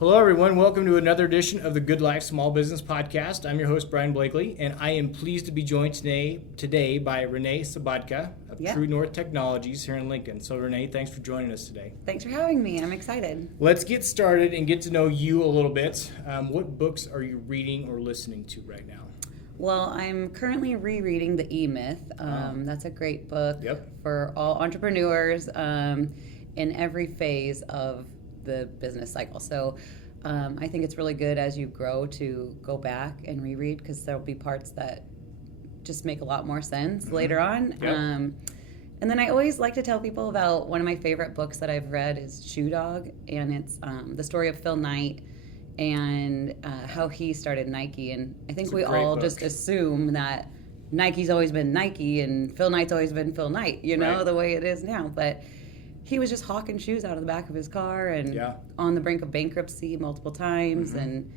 Hello, everyone. Welcome to another edition of the Good Life Small Business Podcast. I'm your host, Brian Blakely, and I am pleased to be joined today by Renee Sobotka of True North Technologies here in Lincoln. So, Renee, thanks for joining us today. Thanks for having me. I'm excited. Let's get started and get to know you a little bit. What books are you reading or listening to right now? Well, I'm currently rereading The E-Myth. That's a great book for all entrepreneurs in every phase of the business cycle. So I think it's really good as you grow to go back and reread, because there'll be parts that just make a lot more sense later on. And then I always like to tell people about one of my favorite books that I've read is Shoe Dog, and it's the story of Phil Knight and how he started Nike. And I think we all just assume that Nike's always been Nike and Phil Knight's always been Phil Knight, the way it is now. But he was just hawking shoes out of the back of his car and on the brink of bankruptcy multiple times. And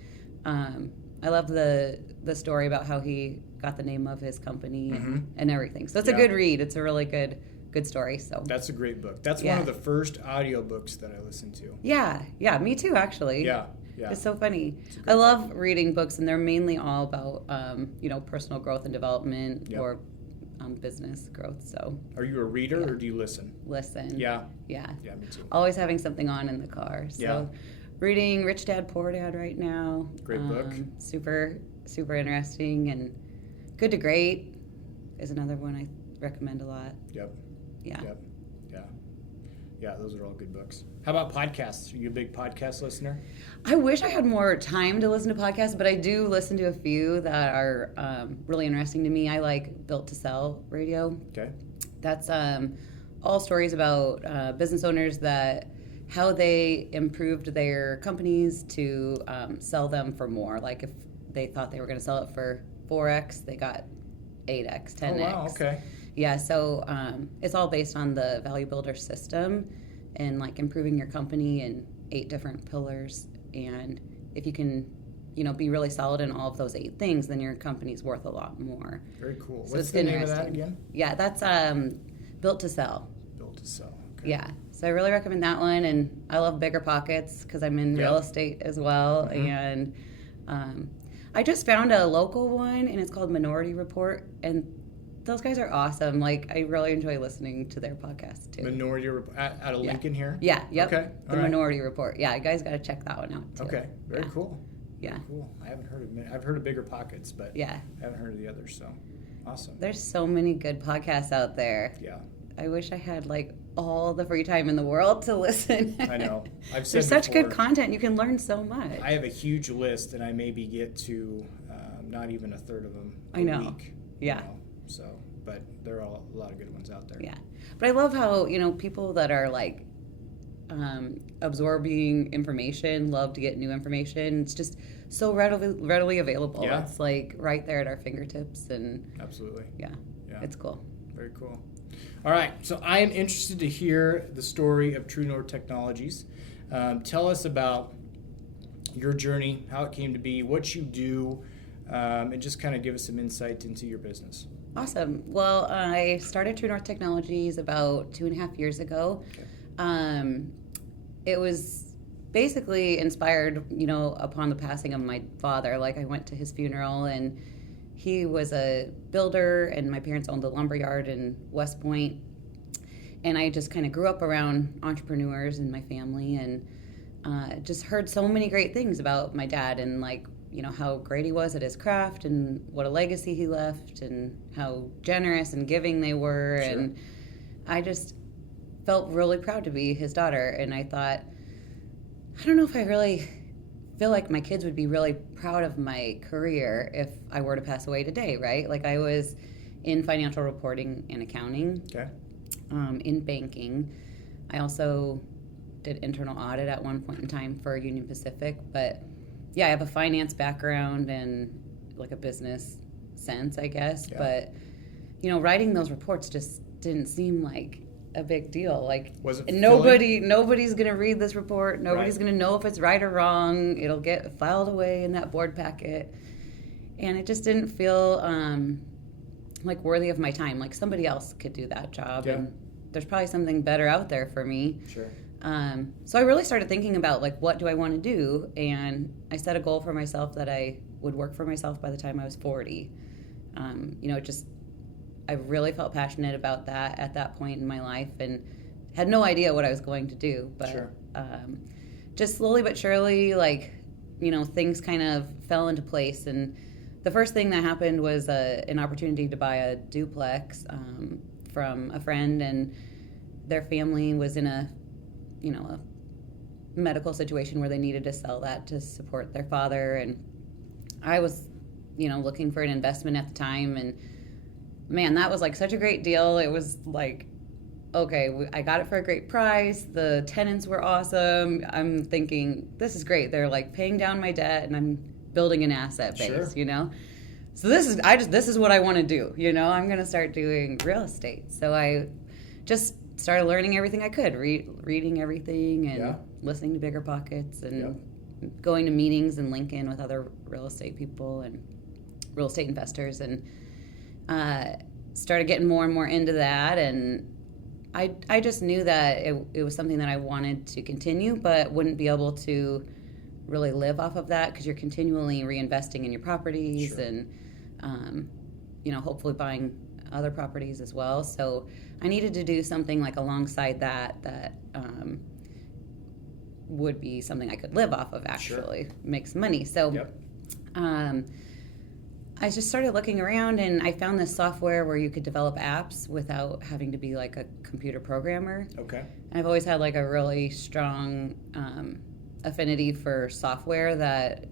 I love the story about how he got the name of his company and everything. So it's a good read. It's a really good story. So that's a great book. That's one of the first audiobooks that I listened to. Yeah, me too, actually. Yeah. It's so funny. I love reading books, and they're mainly all about personal growth and development or business growth. So are you a reader or do you listen? Listen. Yeah, me too. Always having something on in the car. So reading Rich Dad Poor Dad right now. Great book. Super interesting, and Good to Great is another one I recommend a lot. Yeah, those are all good books. How about podcasts? Are you a big podcast listener? I wish I had more time to listen to podcasts, but I do listen to a few that are really interesting to me. I like Built to Sell radio. Okay. That's all stories about business owners how they improved their companies to sell them for more. Like if they thought they were going to sell it for 4x, they got 8x, 10x. Oh, wow, okay. Yeah, so it's all based on the Value Builder system and like improving your company in 8 different pillars. And if you can, be really solid in all of those 8 things, then your company's worth a lot more. Very cool. So what's the name of that again? Yeah, that's Built to Sell. Built to Sell. Okay. Yeah, so I really recommend that one. And I love Bigger Pockets because I'm in real estate as well. And I just found a local one, and it's called Minority Report. And those guys are awesome. Like, I really enjoy listening to their podcast, too. Minority Report out of Lincoln here? Yeah, yep. Okay. The Minority Report. Yeah, you guys got to check that one out, too. Okay, very cool. Yeah. Very cool. I haven't heard of it. I've heard of Bigger Pockets, but I haven't heard of the others, so awesome. There's so many good podcasts out there. Yeah. I wish I had, all the free time in the world to listen. I know. I've said There's such good content. You can learn so much. I have a huge list, and I maybe get to not even a third of them a week. Yeah. So, but there are a lot of good ones out there. Yeah. But I love how, people that are absorbing information love to get new information. It's just so readily available. Yeah. It's right there at our fingertips. And absolutely. Yeah. It's cool. Very cool. All right. So I am interested to hear the story of True North Technologies. Tell us about your journey, how it came to be, what you do, and just kind of give us some insight into your business. Awesome. Well, I started True North Technologies about 2.5 years ago. Okay. It was basically inspired, upon the passing of my father. I went to his funeral, and he was a builder, and my parents owned a lumber yard in West Point. And I just kind of grew up around entrepreneurs in my family, and just heard so many great things about my dad, and how great he was at his craft and what a legacy he left and how generous and giving they were. Sure. And I just felt really proud to be his daughter. And I thought, I don't know if I really feel like my kids would be really proud of my career if I were to pass away today, right? I was in financial reporting and accounting, in banking. I also did internal audit at one point in time for Union Pacific, but I have a finance background and a business sense, I guess. Yeah. But, writing those reports just didn't seem like a big deal. Was it nobody's going to read this report. Nobody's going to know if it's right or wrong. It'll get filed away in that board packet. And it just didn't feel worthy of my time. Somebody else could do that job. Yeah. And there's probably something better out there for me. Sure. So I really started thinking about like, what do I want to do? And I set a goal for myself that I would work for myself by the time I was 40. I really felt passionate about that at that point in my life and had no idea what I was going to do. But Sure. Just slowly but surely, things kind of fell into place. And the first thing that happened was an opportunity to buy a duplex from a friend, and their family was in a medical situation where they needed to sell that to support their father. And I was, looking for an investment at the time, and man, that was like such a great deal. It was like, okay, I got it for a great price. The tenants were awesome. I'm thinking, this is great. They're like paying down my debt, and I'm building an asset base, Sure. So this is what I want to do. I'm going to start doing real estate. So I just started learning everything I could, reading everything and listening to Bigger Pockets and going to meetings in Lincoln with other real estate people and real estate investors, and started getting more and more into that. And I just knew that it was something that I wanted to continue, but wouldn't be able to really live off of that because you're continually reinvesting in your properties. Sure. And hopefully buying other properties as well. So I needed to do something like alongside that would be something I could live off of, actually. Sure. Make some money. So I just started looking around, and I found this software where you could develop apps without having to be like a computer programmer. Okay. And I've always had like a really strong affinity for software that,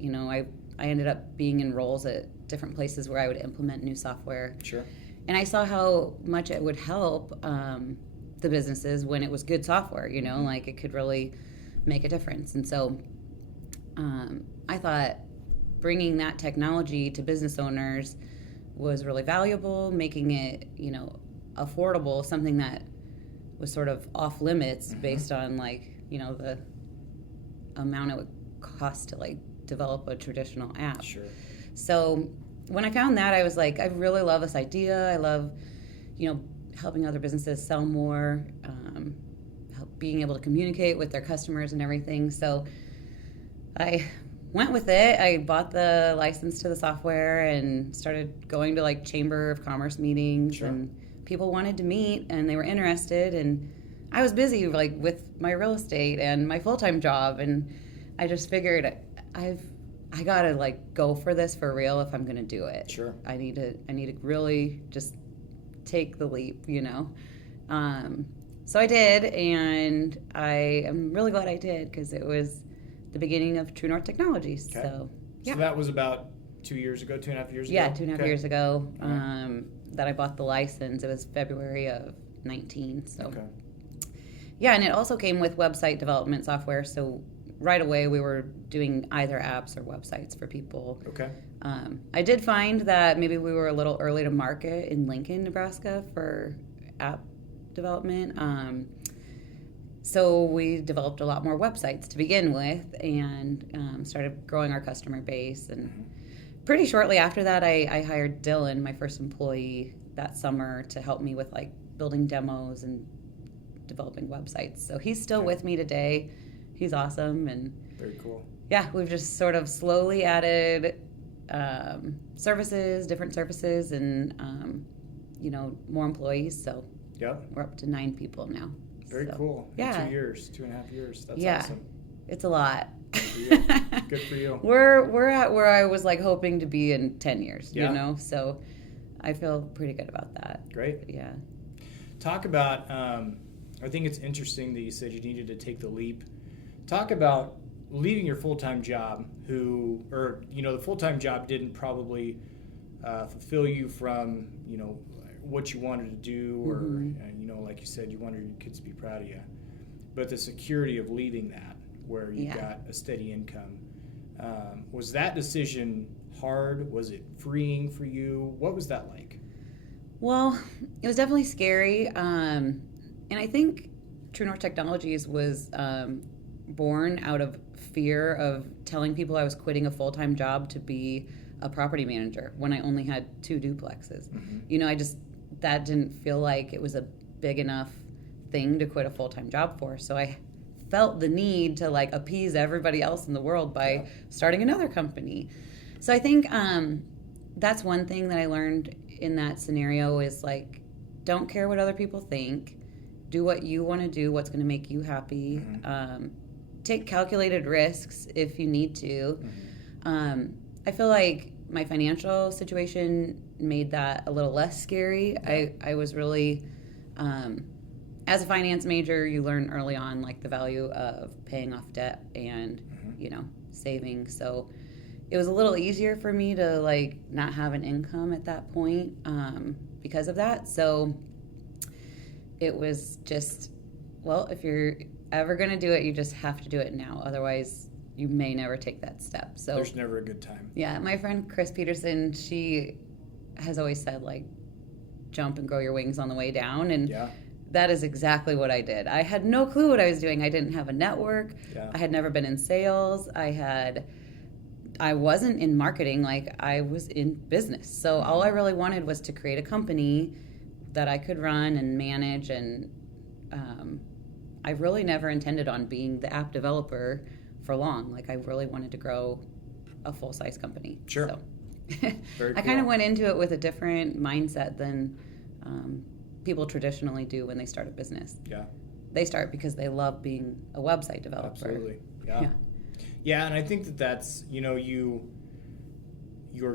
I ended up being in roles at different places where I would implement new software. Sure. And I saw how much it would help the businesses when it was good software, like it could really make a difference. And so I thought bringing that technology to business owners was really valuable, making it, affordable, something that was sort of off limits based on the amount it would cost to develop a traditional app. Sure. So when I found that, I was like, I really love this idea. I love, helping other businesses sell more, being able to communicate with their customers and everything. So I went with it. I bought the license to the software and started going to Chamber of Commerce meetings. Sure. And people wanted to meet and they were interested. And I was busy with my real estate and my full-time job. And I just figured I gotta go for this for real if I'm gonna do it. Sure. I need to really just take the leap, So I did, and I am really glad I did because it was the beginning of True North Technologies. Okay. So yeah. So that was about 2.5 years ago. Yeah, 2.5 years ago that I bought the license. It was February of 19. So okay. Yeah, and it also came with website development software. So right away we were doing either apps or websites for people. Okay. I did find that maybe we were a little early to market in Lincoln, Nebraska for app development. So we developed a lot more websites to begin with and started growing our customer base. And pretty shortly after that, I hired Dylan, my first employee, that summer to help me with building demos and developing websites. So he's still with me today. He's awesome. And very cool. Yeah, we've just sort of slowly added different services and, more employees. So we're up to 9 people now. Very cool. Yeah. 2.5 years. That's awesome. It's a lot. Good for you. Good for you. We're at where I was hoping to be in 10 years, so I feel pretty good about that. Great. Yeah. Talk about, I think it's interesting that you said you needed to take the leap. Talk about leaving your full-time job the full-time job didn't probably fulfill you from, what you wanted to do or, like you said, you wanted your kids to be proud of you. But the security of leaving that where you got a steady income, was that decision hard? Was it freeing for you? What was that like? Well, it was definitely scary. And I think True North Technologies was born out of fear of telling people I was quitting a full-time job to be a property manager when I only had 2 duplexes. That didn't feel like it was a big enough thing to quit a full-time job for. So I felt the need to like appease everybody else in the world by starting another company. So I think that's one thing that I learned in that scenario is like, don't care what other people think. Do what you want to do, what's going to make you happy. Take calculated risks if you need to. I feel like my financial situation made that a little less scary. I was really, as a finance major, you learn early on like the value of paying off debt and, you know, saving. So it was a little easier for me to like not have an income at that point because of that. So it was just, well, if you're ever going to do it, you just have to do it now. Otherwise, you may never take that step. So there's never a good time. Yeah, my friend Chris Peterson, she has always said like, jump and grow your wings on the way down. And that is exactly what I did. I had no clue what I was doing. I didn't have a network. I had never been in sales. I wasn't in marketing. Like, I was in business. So all I really wanted was to create a company that I could run and manage. And I really never intended on being the app developer for long. Like, I really wanted to grow a full-size company. Sure. So Very I cool. kind of went into it with a different mindset than people traditionally do when they start a business. Yeah. They start because they love being a website developer. Absolutely. Yeah, and I think that's, you know, you're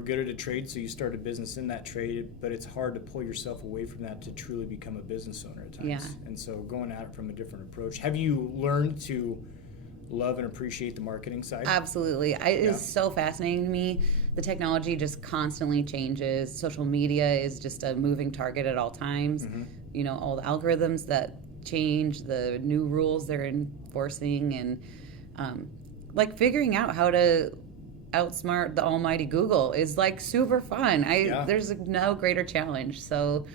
good at a trade, so you start a business in that trade, but it's hard to pull yourself away from that to truly become a business owner at times. Yeah. And so going at it from a different approach. Have you learned to love and appreciate the marketing side? Absolutely. It is so fascinating to me. The technology just constantly changes. Social media is just a moving target at all times. You know, all the algorithms that change, the new rules they're enforcing, and like figuring out how to outsmart the almighty Google is like super fun. There's no greater challenge. So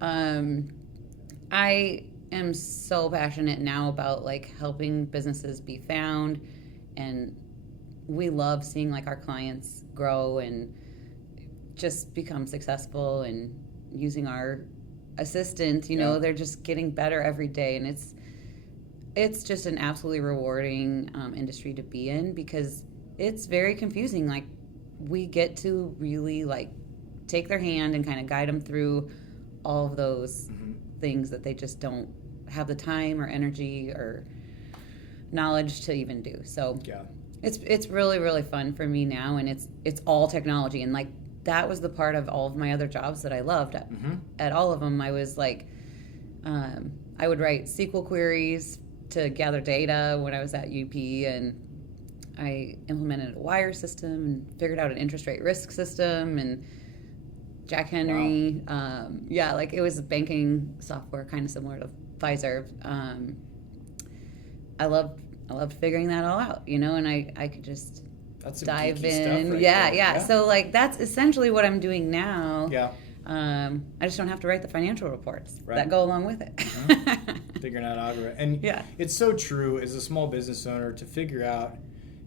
I am so passionate now about like helping businesses be found, and we love seeing like our clients grow and just become successful, and using our assistant, you know, they're just getting better every day, and it's just an absolutely rewarding industry to be in, because it's very confusing. Like, we get to really like take their hand and kind of guide them through all of those things that they just don't have the time or energy or knowledge to even do. So it's really, really fun for me now, and it's all technology. And like, that was the part of all of my other jobs that I loved. At all of them, I was like, I would write SQL queries to gather data when I was at UP, and I implemented a wire system and figured out an interest rate risk system and Jack Henry. Like, it was banking software, kind of similar to Fiserv. I loved figuring that all out, you know, and I could just dive in. Right So like, that's essentially what I'm doing now. Yeah. I just don't have to write the financial reports that go along with it. Figuring out algorithm. And it's so true as a small business owner to figure out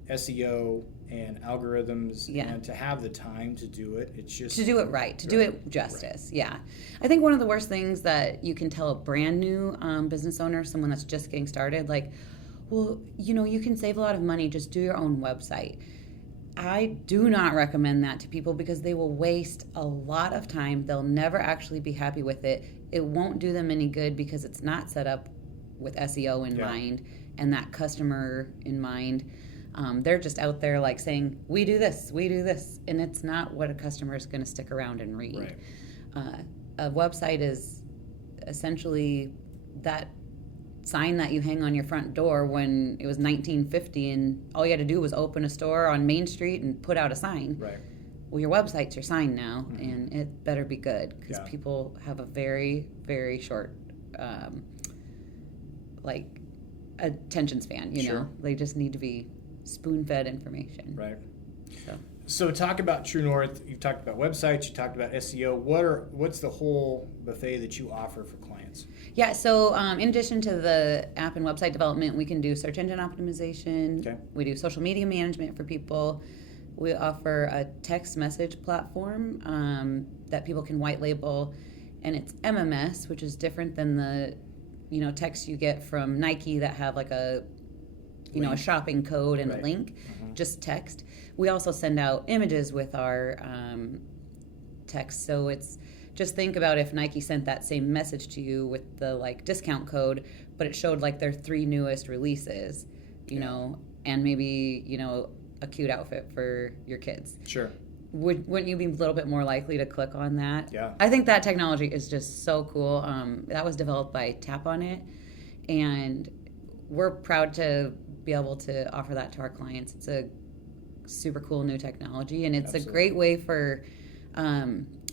SEO and algorithms and to have the time to do it. It's just to do it right, to do it justice. Yeah. I think one of the worst things that you can tell a brand new business owner, someone that's just getting started, like, well, you know, you can save a lot of money, just do your own website. I do not recommend that to people, because they will waste a lot of time. They'll never actually be happy with it. It won't do them any good, because it's not set up with SEO in mind and that customer in mind. They're just out there like saying, we do this, and it's not what a customer is going to stick around and read. A website is essentially that sign that you hang on your front door when it was 1950 and all you had to do was open a store on Main Street and put out a sign. Well, your website's your sign now, and it better be good, because people have a very, very short like attention span, you know. They just need to be spoon-fed information. So talk about True North. You've talked about websites, you talked about SEO. What's the whole buffet that you offer for clients? Yeah, so in addition to the app and website development, we can do search engine optimization. We do social media management for people. We offer a text message platform that people can white label, and it's MMS, which is different than the, you know, texts you get from Nike that have like a a shopping code and Right. a link, just text. We also send out images with our text. So it's just think about if Nike sent that same message to you with the like discount code, but it showed like their 3 newest releases, and maybe, a cute outfit for your kids. Sure. Wouldn't you be a little bit more likely to click on that? Yeah. I think that technology is just so cool. That was developed by Tap On It, and we're proud to be able to offer that to our clients. It's a super cool new technology, and it's Absolutely. a great way for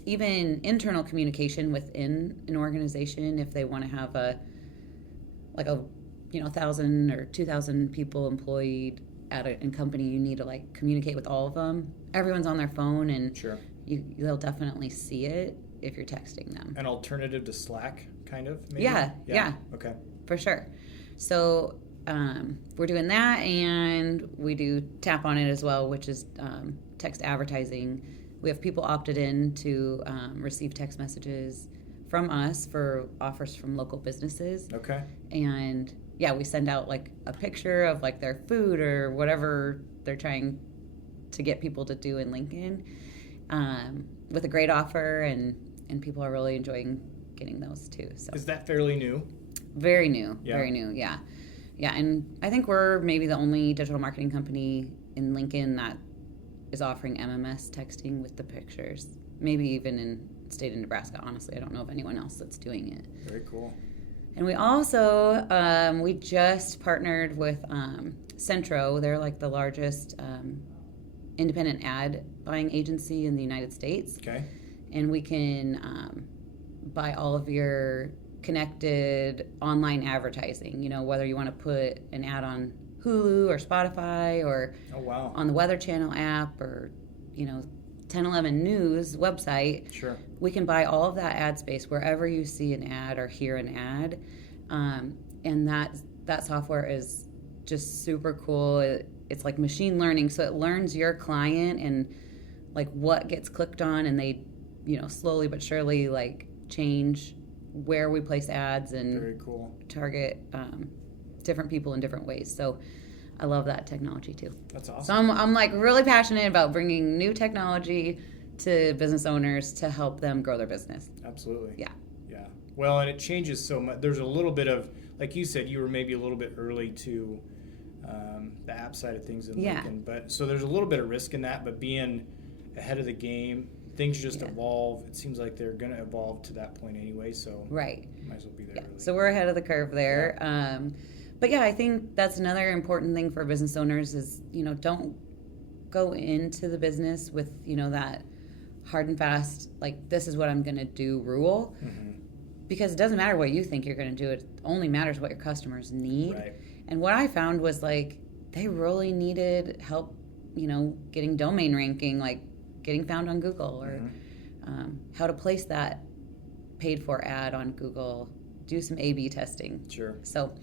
even internal communication within an organization. If they want to have a 1,000 or 2,000 people employed at a company, you need to like communicate with all of them. Everyone's on their phone, and Sure. they'll definitely see it if you're texting them. An alternative to Slack, kind of, maybe? Yeah. Okay. For sure. So we're doing that, and we do Tap On It as well, which is text advertising. We have people opted in to receive text messages from us for offers from local businesses. Okay. And yeah, we send out like a picture of like their food or whatever they're trying to get people to do in Lincoln, with a great offer, and people are really enjoying getting those too. So Is that fairly new? very new, Yeah. very new, yeah. And I think we're maybe the only digital marketing company in Lincoln that is offering MMS texting with the pictures. Maybe even in the state of Nebraska. Honestly, I don't know of anyone else that's doing it. Very cool. And we also, we just partnered with Centro. They're like the largest independent ad buying agency in the United States. Okay. And we can buy all of your connected online advertising, whether you want to put an ad on Hulu or Spotify or Oh, wow. on the Weather Channel app or, 1011 News website. Sure. We can buy all of that ad space wherever you see an ad or hear an ad. And that software is just super cool. It's like machine learning, so it learns your client and like what gets clicked on, and they, slowly but surely like change where we place ads and Very cool. target different people in different ways. So I love that technology too. That's awesome. So I'm like really passionate about bringing new technology to business owners to help them grow their business. Absolutely. Yeah. Yeah. Well, and it changes so much. There's a little bit of, like you said, you were maybe a little bit early to the app side of things in Yeah. Lincoln. But so there's a little bit of risk in that, but being ahead of the game, things just evolve. It seems like they're going to evolve to that point anyway. So Right. you might as well be there Yeah. early. So we're ahead of the curve there. But yeah, I think that's another important thing for business owners is, don't go into the business with, that hard and fast, like, this is what I'm going to do rule. Mm-hmm. Because it doesn't matter what you think you're going to do. It only matters what your customers need. Right. And what I found was, like, they really needed help, getting domain ranking, like getting found on Google, or how to place that paid for ad on Google, do some A/B testing. Sure. So,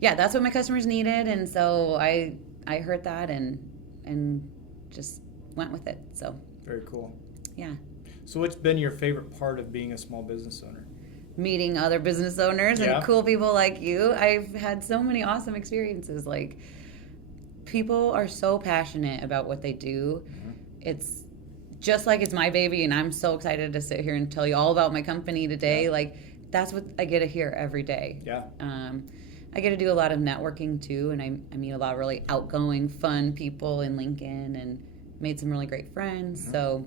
yeah, that's what my customers needed, and so I heard that and just went with it. So, Very cool. yeah. So what's been your favorite part of being a small business owner? Meeting other business owners Yeah. and cool people like you. I've had so many awesome experiences. Like, people are so passionate about what they do. It's just like it's my baby, and I'm so excited to sit here and tell you all about my company today. Yeah. Like, that's what I get to hear every day. Yeah. I get to do a lot of networking too, and I meet a lot of really outgoing, fun people in Lincoln, and made some really great friends. So,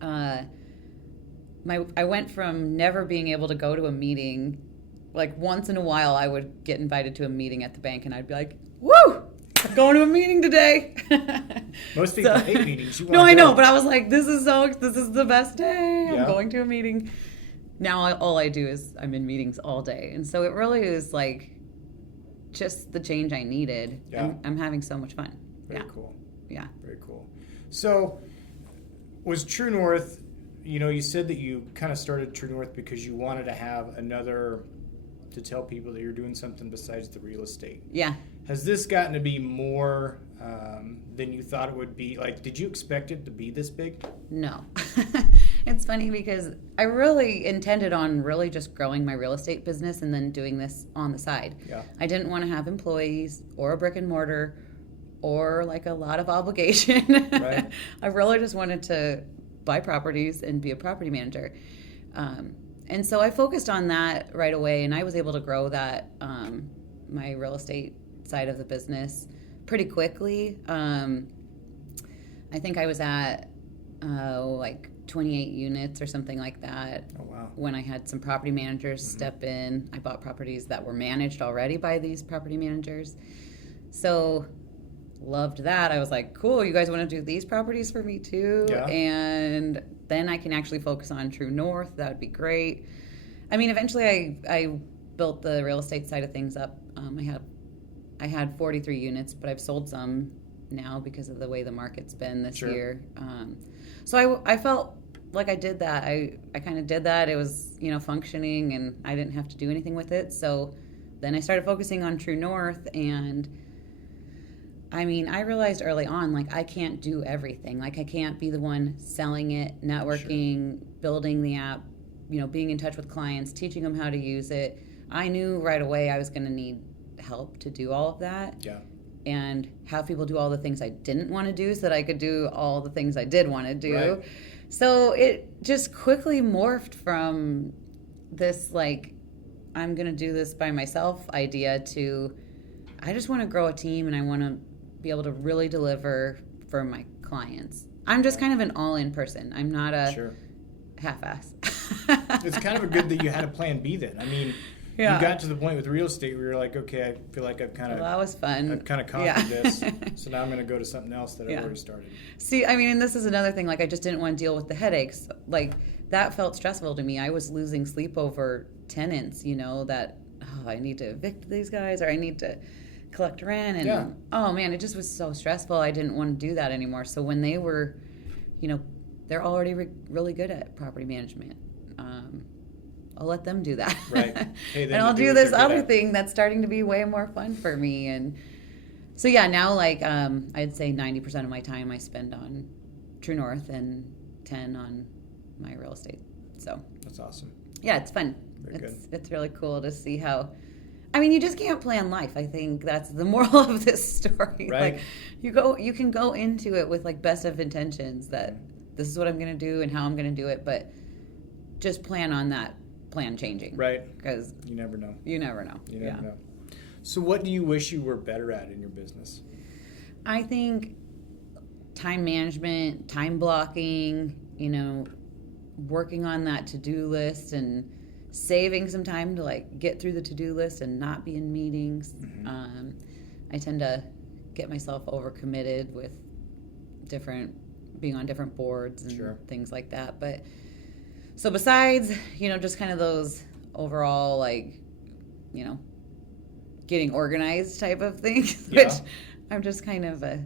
I went from never being able to go to a meeting, like once in a while I would get invited to a meeting at the bank, and I'd be like, "Woo! Going to a meeting today." Most people hate meetings. You No, wanna I know, go. but I was like, this is the best day. Yeah. I'm going to a meeting. Now all I do is I'm in meetings all day, and so it really is like just the change I needed. Yeah. I'm having so much fun. Very Yeah. cool. Yeah. Very cool. So, was True North, you said that you kind of started True North because you wanted to have to tell people that you're doing something besides the real estate. Yeah. Has this gotten to be more than you thought it would be? Like, did you expect it to be this big? No. It's funny because I really intended on really just growing my real estate business and then doing this on the side. Yeah. I didn't want to have employees or a brick and mortar or like a lot of obligation. Right. I really just wanted to buy properties and be a property manager. And so I focused on that right away, and I was able to grow that, my real estate side of the business pretty quickly. I think I was at like 28 units or something like that. Oh, wow. When I had some property managers step in. I bought properties that were managed already by these property managers. So loved that. I was like, cool, you guys want to do these properties for me too? Yeah. And then I can actually focus on True North. That would be great. I mean, eventually I built the real estate side of things up. I had 43 units, but I've sold some now because of the way the market's been this Sure. year. So I felt like I did that. I kind of did that. It was, functioning, and I didn't have to do anything with it. So then I started focusing on True North, and I mean, I realized early on, like, I can't do everything. Like, I can't be the one selling it, networking, building the app, being in touch with clients, teaching them how to use it. I knew right away I was going to need help to do all of that. Yeah. And have people do all the things I didn't want to do so that I could do all the things I did want to do. Right. So it just quickly morphed from this, like, I'm going to do this by myself idea to I just want to grow a team, and I want to be able to really deliver for my clients. I'm just kind of an all-in person. I'm not a Sure. half-ass. It's kind of a good that you had a plan B then. I mean, Yeah. you got to the point with real estate where you're like, okay, I feel like I've kind Well, of that was fun. conquered this, so now I'm going to go to something else that Yeah. I've already started. See, I mean, and this is another thing. Like, I just didn't want to deal with the headaches. Like, that felt stressful to me. I was losing sleep over tenants, that, I need to evict these guys, or I need to collect rent. And, Yeah. oh, man, it just was so stressful. I didn't want to do that anymore. So when they were, they're already really good at property management. I'll let them do that. Right. Hey, then And I'll you do what this you're good other at. thing that's starting to be way more fun for me. And so, yeah, now, like, I'd say 90% of my time I spend on True North and 10 on my real estate. So, That's awesome. yeah, it's fun. Very It's really cool to see how, I mean, you just can't plan life. I think that's the moral of this story. Right. Like, you can go into it with, like, best of intentions that this is what I'm going to do and how I'm going to do it, but just plan on that plan changing. Right. Because You never know. you never know. You never know. So what do you wish you were better at in your business? I think time management, time blocking, working on that to-do list and saving some time to, like, get through the to-do list and not be in meetings. Mm-hmm. I tend to get myself overcommitted with being on different boards and Sure. things like that. But so besides, just kind of those overall, like, getting organized type of things, Yeah. which I'm just kind of a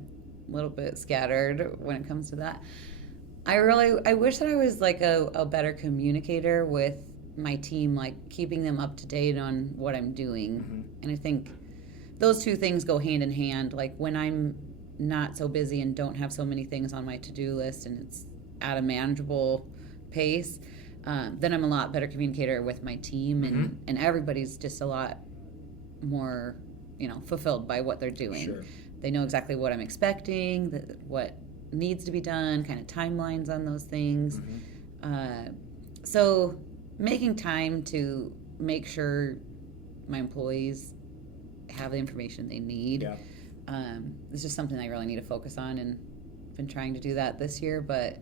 little bit scattered when it comes to that. I wish that I was, like, a better communicator with my team, like keeping them up to date on what I'm doing. Mm-hmm. And I think those two things go hand in hand. Like, when I'm not so busy and don't have so many things on my to-do list and it's at a manageable pace, then I'm a lot better communicator with my team, and everybody's just a lot more, fulfilled by what they're doing. Sure. They know exactly what I'm expecting, what needs to be done, kind of timelines on those things. So making time to make sure my employees have the information they need is just something I really need to focus on, and been trying to do that this year. But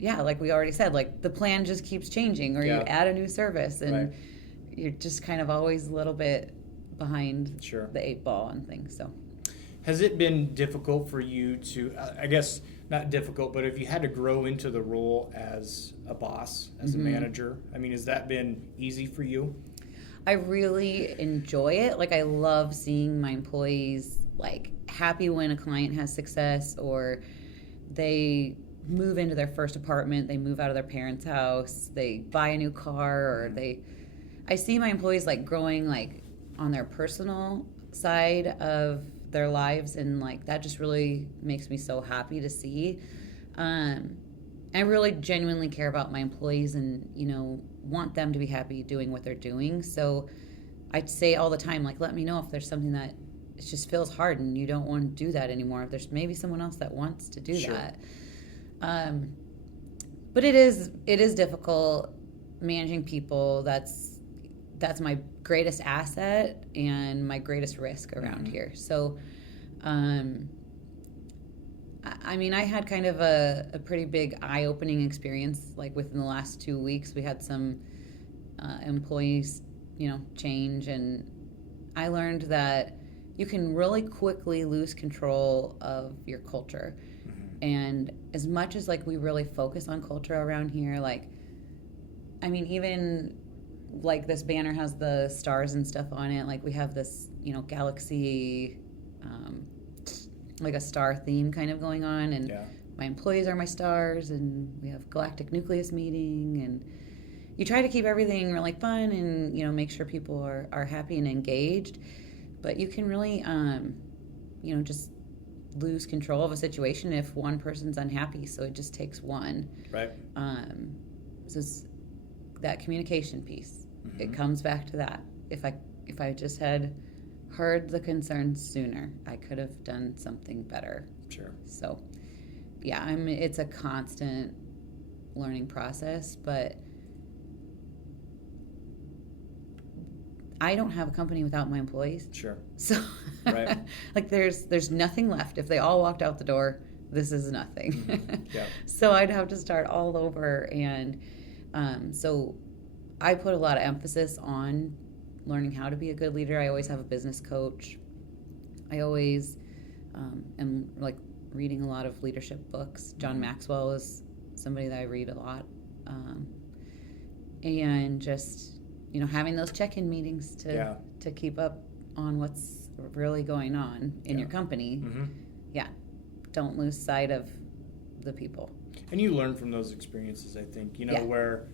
like we already said, like, the plan just keeps changing, or you add a new service, and you're just kind of always a little bit behind Sure. the 8 ball on things. So Has it been difficult for you to, I guess not difficult, but if you had to grow into the role as a boss, as a manager, I mean, has that been easy for you? I really enjoy it. Like, I love seeing my employees, like, happy when a client has success, or they move into their first apartment, they move out of their parents' house, they buy a new car, or I see my employees, like, growing, like, on their personal side of their lives, and, like, that just really makes me so happy to see. I really genuinely care about my employees and, want them to be happy doing what they're doing. So I'd say all the time, like, let me know if there's something that it just feels hard and you don't want to do that anymore. If there's maybe someone else that wants to do that. But it is difficult managing people. That's my greatest asset and my greatest risk around here. So, I had kind of a pretty big eye-opening experience. Like within the last 2 weeks, we had some employees, change, and I learned that you can really quickly lose control of your culture. And as much as like we really focus on culture around here, like, even like this banner has the stars and stuff on it. Like we have this, galaxy, like a star theme kind of going on, and my employees are my stars, and we have galactic nucleus meeting, and you try to keep everything really fun and make sure people are happy and engaged, but you can really just lose control of a situation if one person's unhappy. So it just takes one, right? So it's that communication piece. It comes back to that. If I just had heard the concerns sooner, I could have done something better. Sure. So, yeah, it's a constant learning process, but I don't have a company without my employees. Sure. So, right. like, there's nothing left. If they all walked out the door, this is nothing. Yeah. So I'd have to start all over, and so I put a lot of emphasis on learning how to be a good leader. I always have a business coach. I always am like reading a lot of leadership books. John Maxwell is somebody that I read a lot. And just, having those check-in meetings to keep up on what's really going on in your company. Yeah. Don't lose sight of the people. And you learn from those experiences, I think, where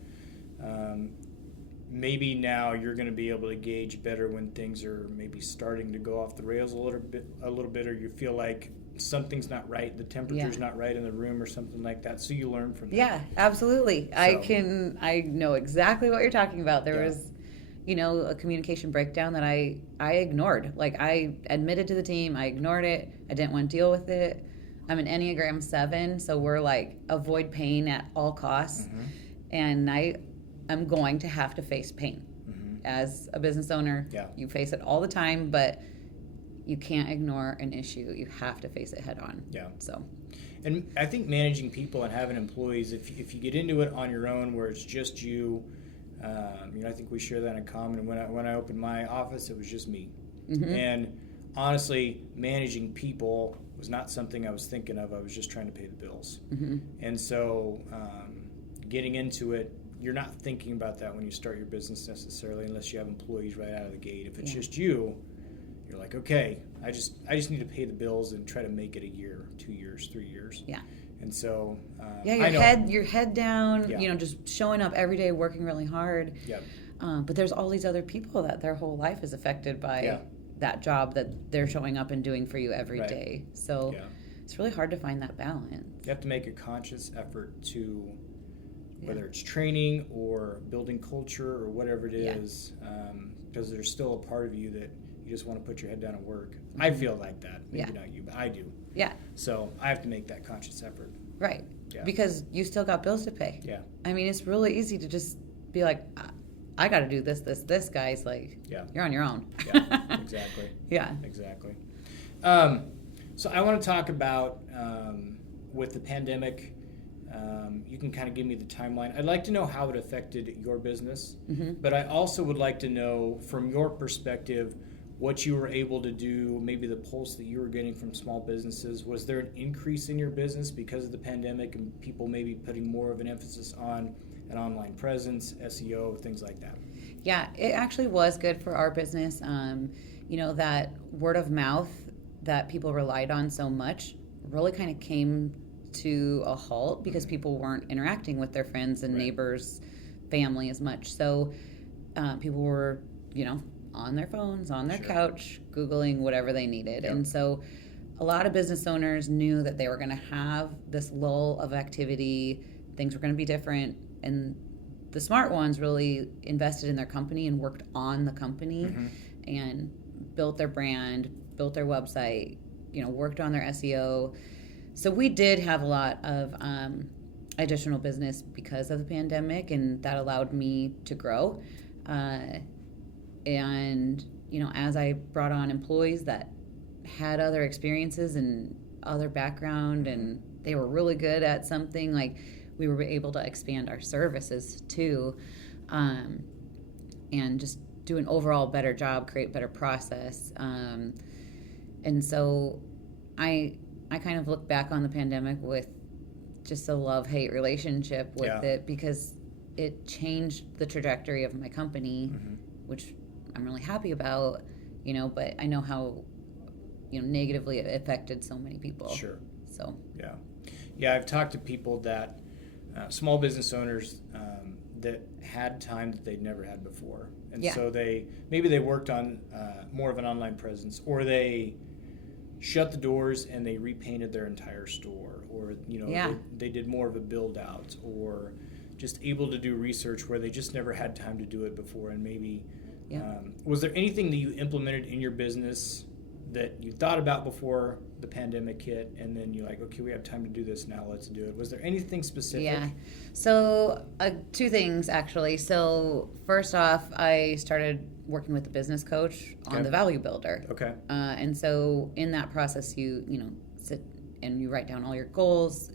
maybe now you're going to be able to gauge better when things are maybe starting to go off the rails a little bit, or you feel like something's not right, the temperature's not right in the room or something like that. So you learn from that. Yeah, absolutely. So, I know exactly what you're talking about. There was, a communication breakdown that I ignored. Like, I admitted to the team, I ignored it. I didn't want to deal with it. I'm an Enneagram 7, so we're like avoid pain at all costs. And I'm going to have to face pain. As a business owner, you face it all the time, but you can't ignore an issue. You have to face it head on. Yeah. So, and I think managing people and having employees, if you get into it on your own, where it's just you, I think we share that in common. When I opened my office, it was just me. And honestly, managing people was not something I was thinking of. I was just trying to pay the bills. And so, getting into it, you're not thinking about that when you start your business necessarily, unless you have employees right out of the gate. If it's just you, you're like, okay, I just need to pay the bills and try to make it a year, 2 years, 3 years. Yeah. And so, your head down, just showing up every day, working really hard. Yeah. But there's all these other people that their whole life is affected by that job that they're showing up and doing for you every day. So it's really hard to find that balance. You have to make a conscious effort to, whether it's training or building culture or whatever it is, because there's still a part of you that you just want to put your head down and work. I feel like that. Maybe not you, but I do. Yeah. So I have to make that conscious effort. Right. Yeah. Because you still got bills to pay. Yeah. It's really easy to just be like, I got to do this. This guy's like, you're on your own. Yeah, exactly. Yeah. Exactly. So I want to talk about, with the pandemic, you can kind of give me the timeline. I'd like to know how it affected your business, but I also would like to know from your perspective what you were able to do, maybe the pulse that you were getting from small businesses. Was there an increase in your business because of the pandemic and people maybe putting more of an emphasis on an online presence, SEO, things like that? Yeah, it actually was good for our business. That word of mouth that people relied on so much really kind of came to a halt because people weren't interacting with their friends and neighbors, family as much. So people were, on their phones, on their couch, Googling whatever they needed. And so a lot of business owners knew that they were going to have this lull of activity. Things were going to be different. And the smart ones really invested in their company and worked on the company and built their brand, built their website, worked on their SEO. So we did have a lot of additional business because of the pandemic, and that allowed me to grow. And, as I brought on employees that had other experiences and other background, and they were really good at something, like we were able to expand our services too, and just do an overall better job, create better process. And so I kind of look back on the pandemic with just a love-hate relationship with it, because it changed the trajectory of my company, which I'm really happy about, but I know how, negatively it affected so many people. Sure. So. Yeah, I've talked to people that, small business owners that had time that they'd never had before. And so maybe they worked on more of an online presence, or they shut the doors and they repainted their entire store, or they did more of a build out, or just able to do research where they just never had time to do it before. And maybe was there anything that you implemented in your business that you thought about before the pandemic hit, and then you're like, okay, we have time to do this now, let's do it? Was there anything specific? Yeah. So two things, actually. So first off, I started working with a business coach on the Value Builder. Okay. And so in that process, you sit and you write down all your goals.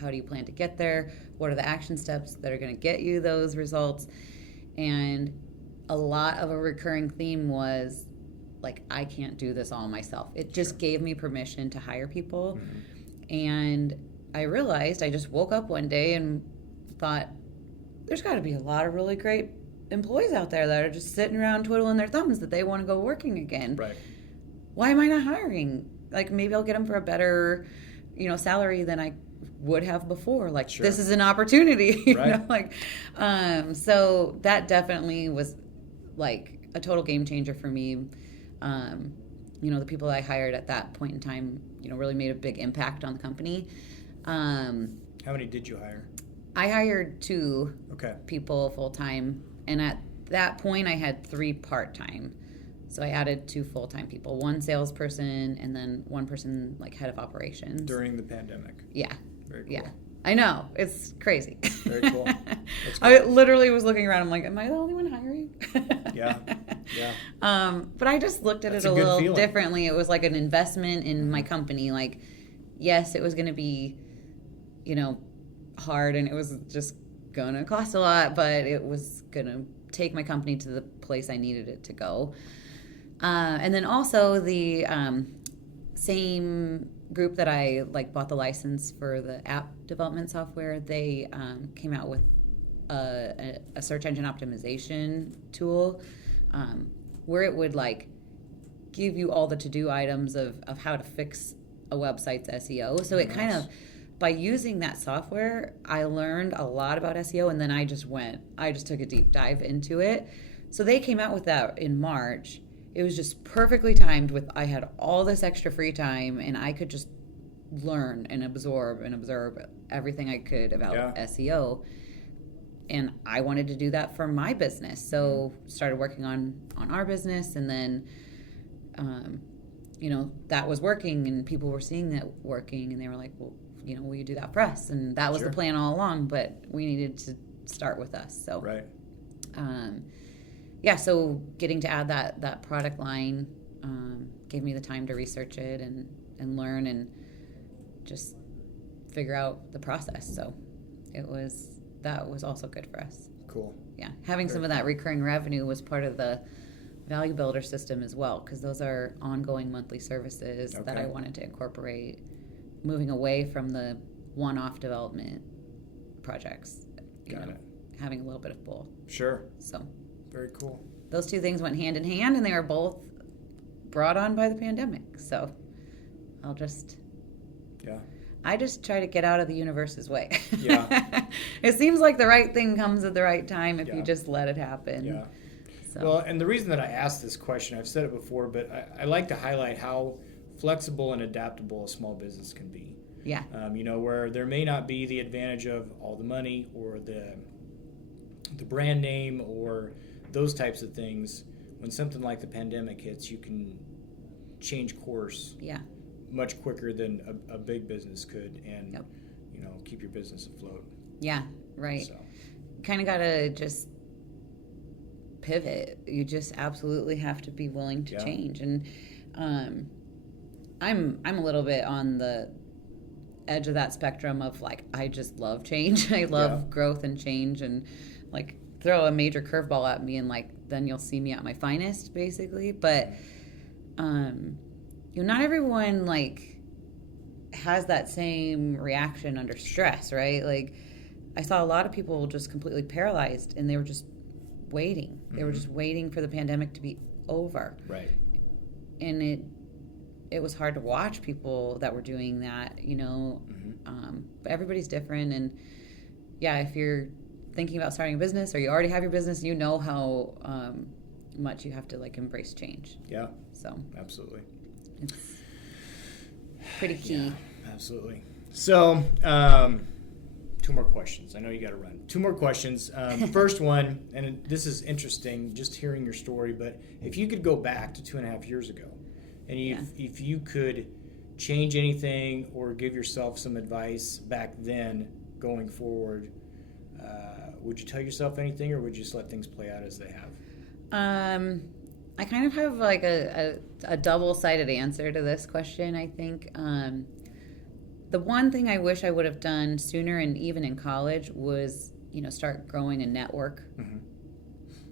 How do you plan to get there? What are the action steps that are going to get you those results? And a lot of a recurring theme was, like, I can't do this all myself. It just gave me permission to hire people. And I realized, I just woke up one day and thought, there's got to be a lot of really great employees out there that are just sitting around twiddling their thumbs that they want to go working again. Right. Why am I not hiring? Like, maybe I'll get them for a better, salary than I would have before. Like, this is an opportunity. So that definitely was like a total game changer for me. The people I hired at that point in time, really made a big impact on the company. How many did you hire? I hired 2 people full-time, and at that point I had 3 part-time. So I added 2 full-time people, 1 salesperson, and then 1 person like head of operations. During the pandemic? Yeah. Very cool. Yeah. I know. It's crazy. Very cool. That's I literally was looking around. I'm like, am I the only one hiring? Yeah. But I just looked at it a little differently. It was like an investment in my company. Like, yes, it was going to be, hard, and it was just going to cost a lot, but it was going to take my company to the place I needed it to go. And then also the same group that I bought the license for the app development software, they came out with a search engine optimization tool where it would give you all the to-do items of how to fix a website's SEO. So it kind of, by using that software, I learned a lot about SEO, and then I just took a deep dive into it. So they came out with that in March. It was just perfectly timed with, I had all this extra free time, and I could just learn and absorb everything I could about SEO. And I wanted to do that for my business. So started working on our business, and then, that was working, and people were seeing that working, and they were like, well, will you do that for us? And that was the plan all along, but we needed to start with us. So, right. So getting to add that product line gave me the time to research it and learn and just figure out the process. So that was also good for us. Cool. Yeah. Having some of that recurring revenue was part of the Value Builder system as well, because those are ongoing monthly services that I wanted to incorporate, moving away from the one-off development projects. Got it. Having a little bit of both. Sure. So. Very cool. Those 2 things went hand in hand, and they were both brought on by the pandemic. So I just try to get out of the universe's way. Yeah. It seems like the right thing comes at the right time if you just let it happen. Yeah. So. Well, and the reason that I asked this question, I've said it before, but I like to highlight how flexible and adaptable a small business can be. Yeah. Where there may not be the advantage of all the money or the brand name or those types of things. When something like the pandemic hits, you can change course much quicker than a big business could, and keep your business afloat. Yeah, right. So. Kind of got to just pivot. You just absolutely have to be willing to change. And I'm a little bit on the edge of that spectrum of like, I just love change. I love growth and change, and like throw a major curveball at me and like then you'll see me at my finest, basically. But not everyone like has that same reaction under stress, right? Like I saw a lot of people just completely paralyzed, and they were just waiting. They were just waiting for the pandemic to be over. Right. And it was hard to watch people that were doing that, but everybody's different. And if you're thinking about starting a business or you already have your business, you know how much you have to like embrace change. Yeah. So absolutely. It's pretty key. Yeah, absolutely. So, 2 more questions. I know you got to run. 2 more questions. First one, and this is interesting, just hearing your story, but if you could go back to 2.5 years ago, and if you could change anything or give yourself some advice back then going forward, would you tell yourself anything, or would you just let things play out as they have? I kind of have like a double-sided answer to this question, I think. The one thing I wish I would have done sooner, and even in college, was, start growing a network,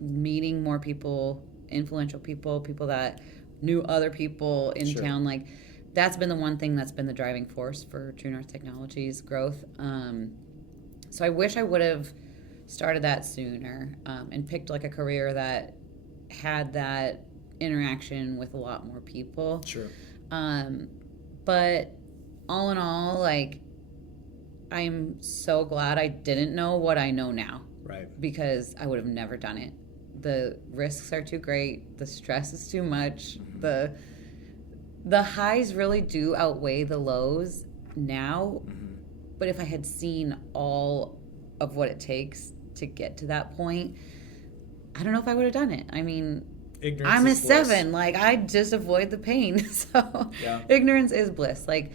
meeting more people, influential people, people that knew other people in town. Like, that's been the one thing that's been the driving force for True North Technologies' growth. So I wish I would have started that sooner, and picked like a career that had that interaction with a lot more people. Sure. But all in all, like, I'm so glad I didn't know what I know now. Right. Because I would have never done it. The risks are too great. The stress is too much. The highs really do outweigh the lows now. But if I had seen all of what it takes to get to that point, I don't know if I would have done it. I mean, ignorance I'm a 7. Like, I just avoid the pain. So ignorance is bliss. Like,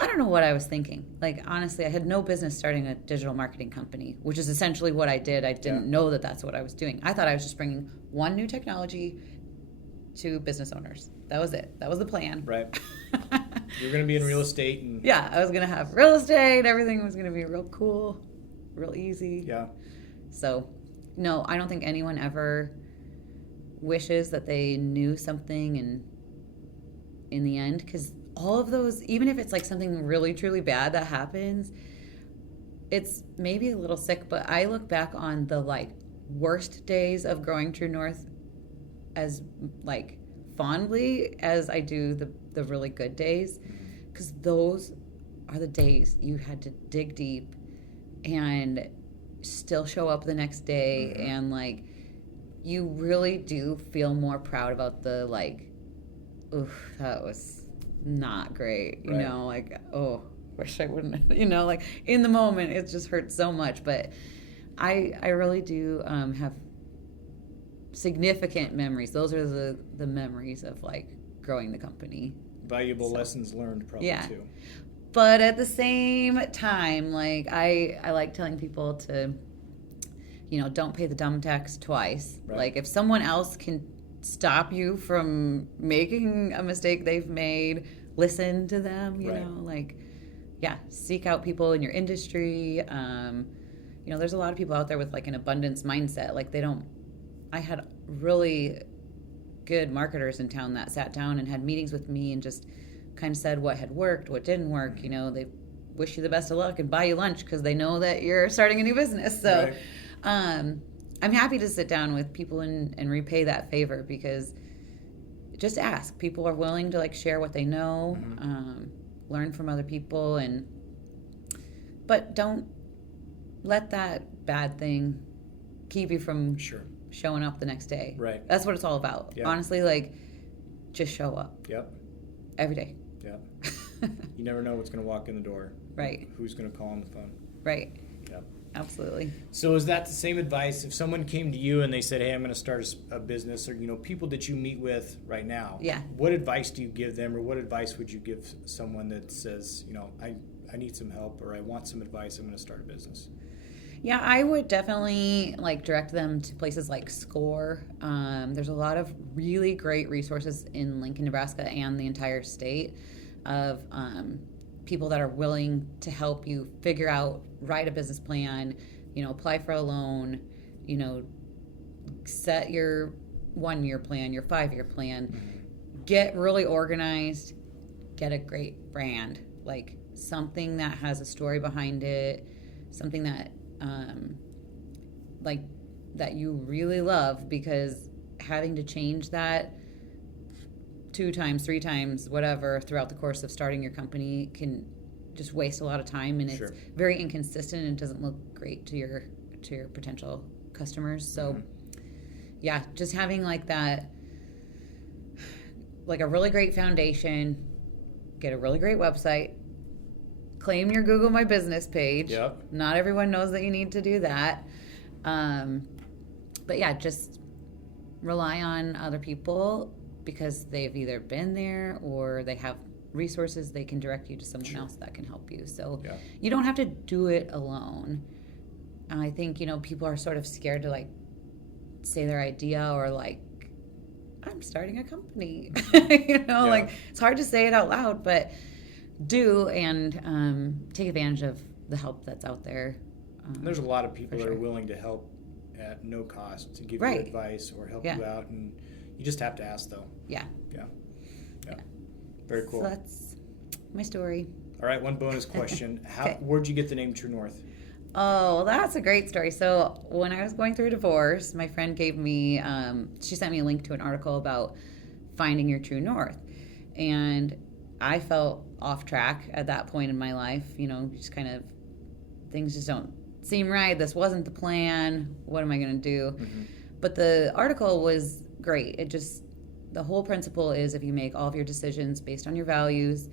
I don't know what I was thinking. Like, honestly, I had no business starting a digital marketing company, which is essentially what I did. I didn't know that that's what I was doing. I thought I was just bringing one new technology to business owners. That was it. That was the plan. Right. You're going to be in real estate. And I was going to have real estate. Everything was going to be real cool, real easy. Yeah. So, no, I don't think anyone ever wishes that they knew something and in the end, because all of those, even if it's like something really truly bad that happens, it's maybe a little sick, but I look back on the like worst days of growing True North as like fondly as I do the really good days, because those are the days you had to dig deep and still show up the next day, and like you really do feel more proud about the like, oof, that was not great, you know, like, oh, wish I wouldn't, like in the moment it just hurts so much. But I really do have significant memories. Those are the memories of like growing the company. Valuable lessons learned, probably too. But at the same time, like I like telling people to, don't pay the dumb tax twice. Like, if someone else can stop you from making a mistake they've made, listen to them, you know, like, seek out people in your industry. There's a lot of people out there with like an abundance mindset. Like, I had really good marketers in town that sat down and had meetings with me and just kind of said what had worked, what didn't work. They wish you the best of luck and buy you lunch because they know that you're starting a new business. So I'm happy to sit down with people and repay that favor, because just ask. People are willing to like share what they know, learn from other people, but don't let that bad thing keep you from showing up the next day. Right. That's what it's all about. Honestly, like, just show up. Yep. every day. Yeah. You never know what's going to walk in the door. Right. Who's going to call on the phone. Right. Yeah. Absolutely. So is that the same advice if someone came to you and they said, hey, I'm going to start a business, or, people that you meet with right now? Yeah. What advice do you give them, or what advice would you give someone that says, I need some help, or I want some advice, I'm going to start a business? Yeah, I would definitely direct them to places like SCORE. There's a lot of really great resources in Lincoln, Nebraska, and the entire state of people that are willing to help you figure out, write a business plan, apply for a loan, set your 1-year plan, your 5-year plan, get really organized, get a great brand, like something that has a story behind it, something that that you really love, because having to change that 2 times, 3 times, whatever, throughout the course of starting your company can just waste a lot of time, and it's very inconsistent, and it doesn't look great to your potential customers. So yeah, just having that, a really great foundation, get a really great website, claim your Google My Business page. Yep. Not everyone knows that you need to do that. But yeah, just rely on other people, because they've either been there or they have resources. They can direct you to someone else that can help you. So you don't have to do it alone. I think, people are sort of scared to say their idea, or I'm starting a company. It's hard to say it out loud, but do, and take advantage of the help that's out there. There's a lot of people that are willing to help at no cost to give you advice or help you out, and you just have to ask, though. Yeah. Very cool. So that's my story. All right, one bonus question. Where'd you get the name True North? Oh, that's a great story. So when I was going through a divorce, my friend gave me, she sent me a link to an article about finding your true north. And I felt off track at that point in my life. Just kind of, things just don't seem right. This wasn't the plan. What am I going to do? But the article was great. The whole principle is, if you make all of your decisions based on your values,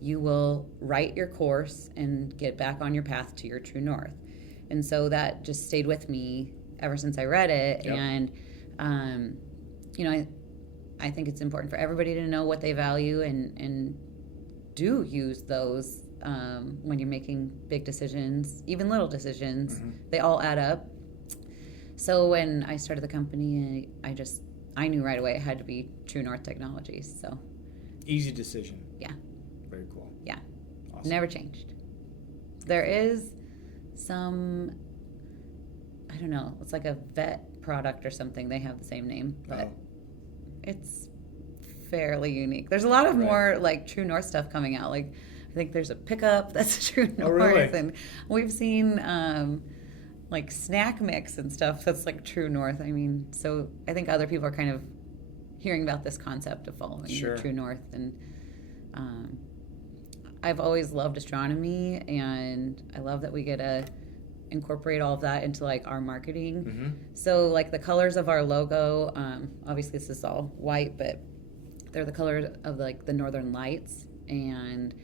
you will write your course and get back on your path to your true north. And so that just stayed with me ever since I read it. Yep. And, I think it's important for everybody to know what they value, and do use those when you're making big decisions, even little decisions. They all add up. So when I started the company, I knew right away it had to be True North Technologies. So easy decision. Yeah. Very cool. Yeah. Awesome. Never changed. There is some, I don't know, it's like a vet product or something. They have the same name, but it's fairly unique. There's a lot of more True North stuff coming out. I think there's a pickup that's True North. Oh, really? And we've seen snack mix and stuff that's True North. I mean, so I think other people are kind of hearing about this concept of following the True North. And I've always loved astronomy, and I love that we get to incorporate all of that into our marketing. So the colors of our logo, obviously this is all white, but they're the colors of the Northern Lights. And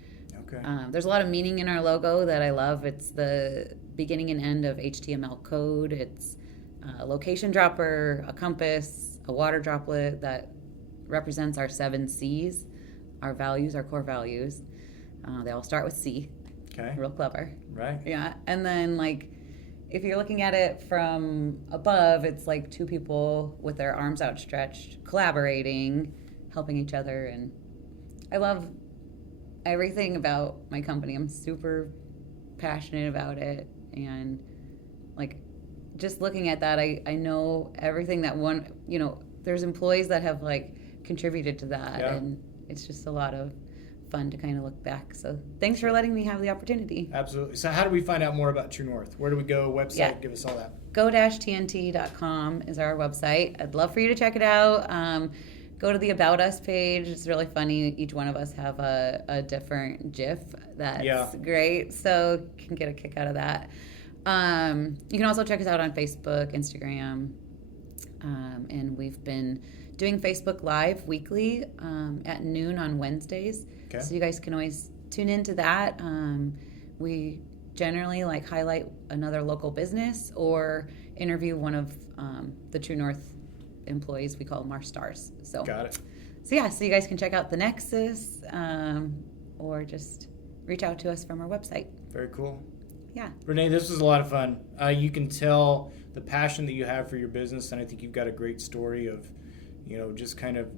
there's a lot of meaning in our logo that I love. It's the beginning and end of HTML code. It's a location dropper, a compass, a water droplet that represents our 7 C's, our values, our core values. They all start with C. Okay. Real clever. Right. Yeah. And then if you're looking at it from above, it's 2 people with their arms outstretched, collaborating, helping each other. And I love everything about my company. I'm super passionate about it. And just looking at that, I know everything that there's employees that have contributed to that. Yeah. And it's just a lot of fun to kind of look back. So thanks for letting me have the opportunity. Absolutely. So how do we find out more about True North? Where do we go? Website? Yeah. Give us all that. go-tnt.com is our website. I'd love for you to check it out. Go to the About Us page. It's really funny. Each one of us have a different GIF that's great. So you can get a kick out of that. You can also check us out on Facebook, Instagram. And we've been doing Facebook Live weekly at noon on Wednesdays. Okay. So you guys can always tune into that. We generally highlight another local business or interview one of the True North employees. We call them our stars. So Got it. So yeah, so you guys can check out the Nexus or just reach out to us from our website. Very cool. Yeah. Renee, this was a lot of fun. You can tell the passion that you have for your business, and I think you've got a great story of, just kind of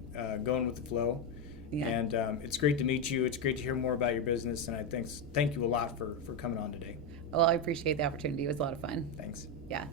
going with the flow. Yeah. And it's great to meet you. It's great to hear more about your business, and I thank you a lot for coming on today. Well, I appreciate the opportunity. It was a lot of fun. Thanks. Yeah.